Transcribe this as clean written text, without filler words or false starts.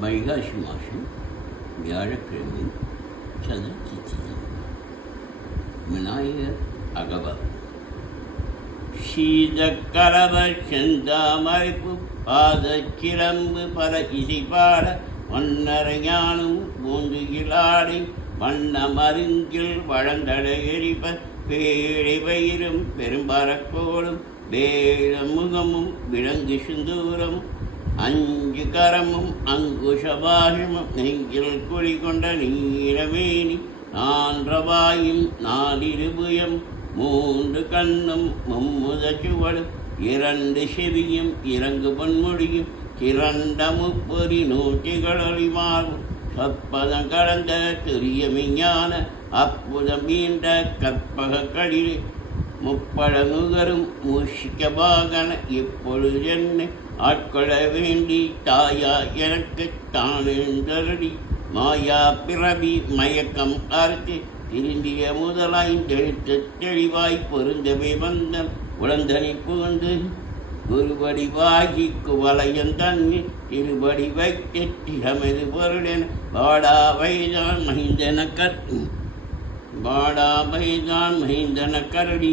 வைகாசி மாதம் வியாழக்கிழமை சதுர்த்தி விநாயகர் அகவல் சீதக்கரவ செந்தாமரைப்பு பாதச்சிலம்பு பல இசைப்பாட வண்ணரையானும் பூந்துகிலாடை வண்ண மருங்கில் வளந்தட எரிப்ப பேழை பயிரும் பெரும்பரக்கோடும் வேள முகமும் விலங்கு சிந்தூரம் அஞ்சு கரமும் அங்குஷபாஷமும் நெஞ்சில் குடிகொண்ட நீலமேனி நான்றவாயும் நாலிருபுயம் மூன்று கண்ணும் மும்முத சுவடும் இரண்டு செவியும் இறங்கு பொன்மொழியும் திரண்ட முப்பொறி நூற்றிகளொளிமாறும் சொற்பதம் கடந்த துரிய விஞ்ஞான அற்புதம் மீண்ட கற்பக களிலே முப்பட நுகரும் மூஷிக்க பாகன இப்பொழுது என்னை ஆட்கொள்ள வேண்டி தாயா எனக்கு தானென்றடி மாயா பிறவி மயக்கம் அறுத்து திருந்திய முதலாய் தெளித்து தெளிவாய் பொருந்தவே வந்தன் உடந்தனை புகுந்து குருபடி வாகி குவலையன் தண்ணி திருபடி வைத்து திறமெது பொருளென பாடாவைதான் மகிந்தன கருடி